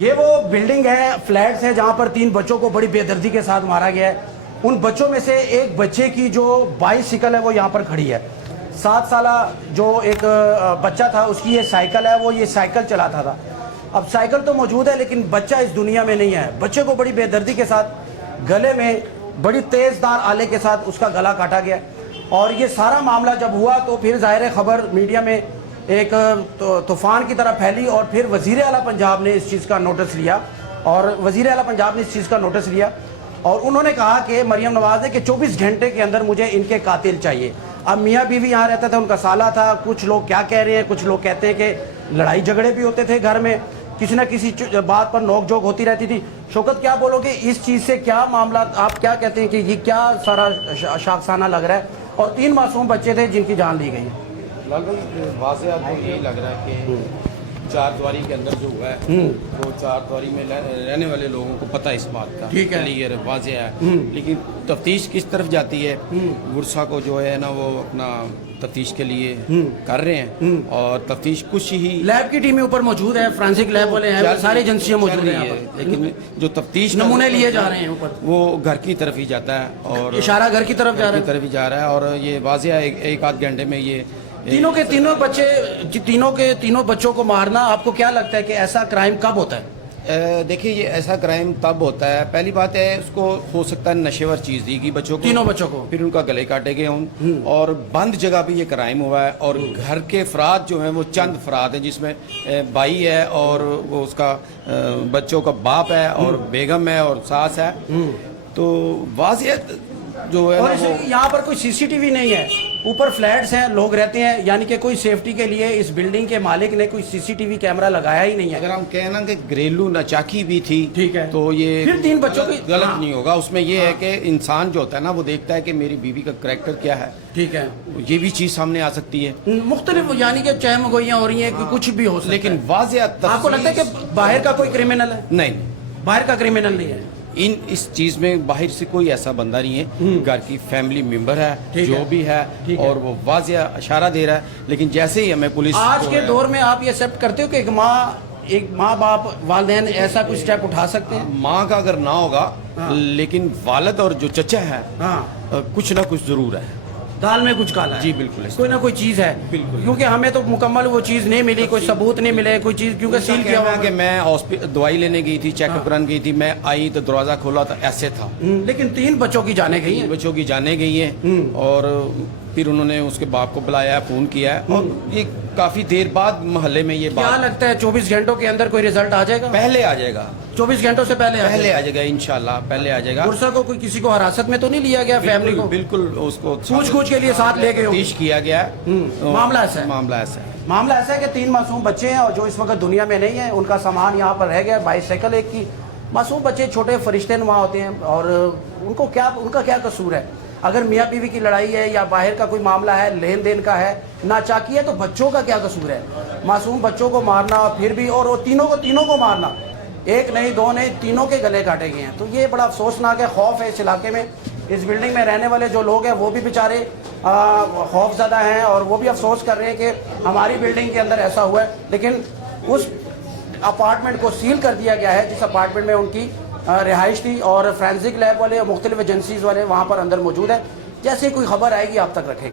یہ وہ بلڈنگ ہے، فلیٹس ہے جہاں پر 3 بچوں کو بڑی بے دردی کے ساتھ مارا گیا ہے۔ ان بچوں میں سے ایک بچے کی جو بائیسیکل ہے وہ یہاں پر کھڑی ہے۔ 7 سالہ جو ایک بچہ تھا، اس کی یہ سائیکل ہے، وہ یہ سائیکل چلاتا تھا۔ اب سائیکل تو موجود ہے لیکن بچہ اس دنیا میں نہیں ہے۔ بچے کو بڑی بے دردی کے ساتھ گلے میں بڑی تیز دار آلے کے ساتھ اس کا گلا کاٹا گیا، اور یہ سارا معاملہ جب ہوا تو پھر ظاہر خبر میڈیا میں ایک طوفان کی طرح پھیلی، اور پھر وزیر اعلیٰ پنجاب نے اس چیز کا نوٹس لیا، اور انہوں نے کہا کہ مریم نواز نے کہ 24 گھنٹے کے اندر مجھے ان کے قاتل چاہیے۔ اب میاں بیوی یہاں رہتا تھا، ان کا سالہ تھا۔ کچھ لوگ کیا کہہ رہے ہیں، کچھ لوگ کہتے ہیں کہ لڑائی جھگڑے بھی ہوتے تھے گھر میں، کسی نہ کسی بات پر نوک جھوک ہوتی رہتی تھی۔ شوکت کیا بولو گے اس چیز سے، کیا معاملات آپ کیا کہتے ہیں کہ یہ کیا سارا شاخسانہ لگ رہا ہے؟ اور 3 معصوم بچے تھے جن کی جان لی گئی ہے۔ واضح تو یہی لگ رہا ہے کہ 4 دیواری کے اندر جو ہوا ہے وہ 4 دیواری میں رہنے والے لوگوں کو پتہ اس بات کا، کلیئر واضح ہے، لیکن تفتیش کس طرف جاتی ہے؟ ورثہ کو جو ہے نا وہ اپنا تفتیش کے لیے کر رہے ہیں، اور تفتیش کچھ ہی لیب کی ٹیمیں اوپر موجود ہیں، فرانسک لیب والے ہیں، سارے ایجنسیاں موجود ہیں، لیکن جو تفتیش نمونے لیے جا رہے ہیں اوپر، وہ گھر کی طرف ہی جاتا ہے، اور اشارہ گھر کی طرف جا رہا ہے، اور یہ واضح ہے ایک آدھ گھنٹے میں یہ تینوں بچوں کو مارنا۔ آپ کو کیا لگتا ہے کہ ایسا کرائم کب ہوتا ہے؟ دیکھیں، یہ ایسا کرائم تب ہوتا ہے، پہلی بات ہے اس کو ہو سکتا ہے نشیور چیز دی گئی بچوں کو، تینوں بچوں کو، پھر ان کا گلے کاٹے گئے ہوں، اور بند جگہ پہ یہ کرائم ہوا ہے، اور گھر کے افراد جو ہیں وہ چند افراد ہیں، جس میں بھائی ہے، اور وہ اس کا بچوں کا باپ ہے، اور بیگم ہے، اور ساس ہے، تو واضح جو ہے اور یہاں پر کوئی سی ٹی وی نہیں ہے، اوپر فلیٹس ہیں، لوگ رہتے ہیں، یعنی کہ کوئی سیفٹی کے لیے اس بلڈنگ کے مالک نے کوئی سی ٹی وی کیمرہ لگایا ہی نہیں ہے۔ اگر ہم کہنا کہ گھریلو ناچاکی بھی تھی، ٹھیک ہے، تو یہ پھر 3 بچوں کی غلط نہیں ہوگا۔ اس میں یہ ہے کہ انسان جو ہوتا ہے نا وہ دیکھتا ہے کہ میری بیوی کا کریکٹر کیا ہے، ٹھیک ہے، یہ بھی چیز سامنے آ سکتی ہے، مختلف، یعنی کہ چہم گوئیاں ہو رہی ہیں کہ کچھ بھی ہو سکتا ہے، لیکن واضح آپ کو لگتا ہے کہ باہر کا کوئی کرمنل ہے؟ نہیں، باہر کا کرمنل نہیں ہے، اس چیز میں باہر سے کوئی ایسا بندہ نہیں ہے، گھر کی فیملی ممبر ہے جو بھی ہے، اور وہ واضح اشارہ دے رہا ہے، لیکن جیسے ہی ہمیں پولیس آج کے دور میں آپ یہ ایکسیپٹ کرتے ہو کہ ایک ماں باپ والدین ایسا کوئی سٹیپ اٹھا سکتے ہیں؟ ماں کا اگر نہ ہوگا لیکن والد اور جو چچا ہے کچھ نہ کچھ ضرور ہے، دال میں کچھ کالا ہے، جی بالکل، کوئی نہ کوئی چیز ہے، کیونکہ ہمیں تو مکمل وہ چیز نہیں ملی، کوئی ثبوت نہیں ملے، کوئی چیز، کیونکہ سیل کیا ہوا کہ میں دوائی لینے گئی تھی، چیک اپ کرانے گئی تھی، میں آئی تو دروازہ کھولا تو ایسے تھا، لیکن 3 بچوں کی جانیں گئی ہیں، 3 بچوں کی جانیں گئی ہیں، اور پھر انہوں نے اس کے باپ کو بلایا، فون کیا ہے، اور یہ کافی دیر بعد محلے میں یہ بات، کیا لگتا ہے 24 گھنٹوں کے اندر کوئی رزلٹ آ جائے گا؟ پہلے آ جائے گا، 24 گھنٹوں سے پہلے آ جائے گا انشاءاللہ، پہلے آ جائے گا۔ ورثہ کو کوئی کسی کو حراست میں تو نہیں لیا گیا؟ فیملی کو بالکل اس کو پوچھ کے لیے ساتھ لے گئے، تفتیش کیا گیا ہے، معاملہ ایسا ہے کہ 3 معصوم بچے ہیں، اور جو اس وقت دنیا میں نہیں ہیں، ان کا سامان یہاں پر رہ گیا، بائیسیکل ایک کی۔ معصوم بچے چھوٹے فرشتے نما ہوتے ہیں، اور ان کا کیا قصور ہے؟ اگر میاں بیوی کی لڑائی ہے یا باہر کا کوئی معاملہ ہے، لین دین کا ہے، ناچاکی ہے، تو بچوں کا کیا قصور ہے؟ معصوم بچوں کو مارنا، پھر بھی، اور وہ تینوں کو مارنا، 1 نہیں 2 نہیں، تینوں کے گلے کاٹے گئے ہیں۔ تو یہ بڑا افسوسناک ہے، خوف ہے اس علاقے میں، اس بلڈنگ میں رہنے والے جو لوگ ہیں وہ بھی بیچارے خوف زدہ ہیں، اور وہ بھی افسوس کر رہے ہیں کہ ہماری بلڈنگ کے اندر ایسا ہوا ہے، لیکن اس اپارٹمنٹ کو سیل کر دیا گیا ہے جس اپارٹمنٹ میں ان کی رہائش تھی، اور فرینسک لیب والے، مختلف ایجنسیز والے وہاں پر اندر موجود ہیں۔ جیسے کوئی خبر آئے گی آپ تک رکھیں گے۔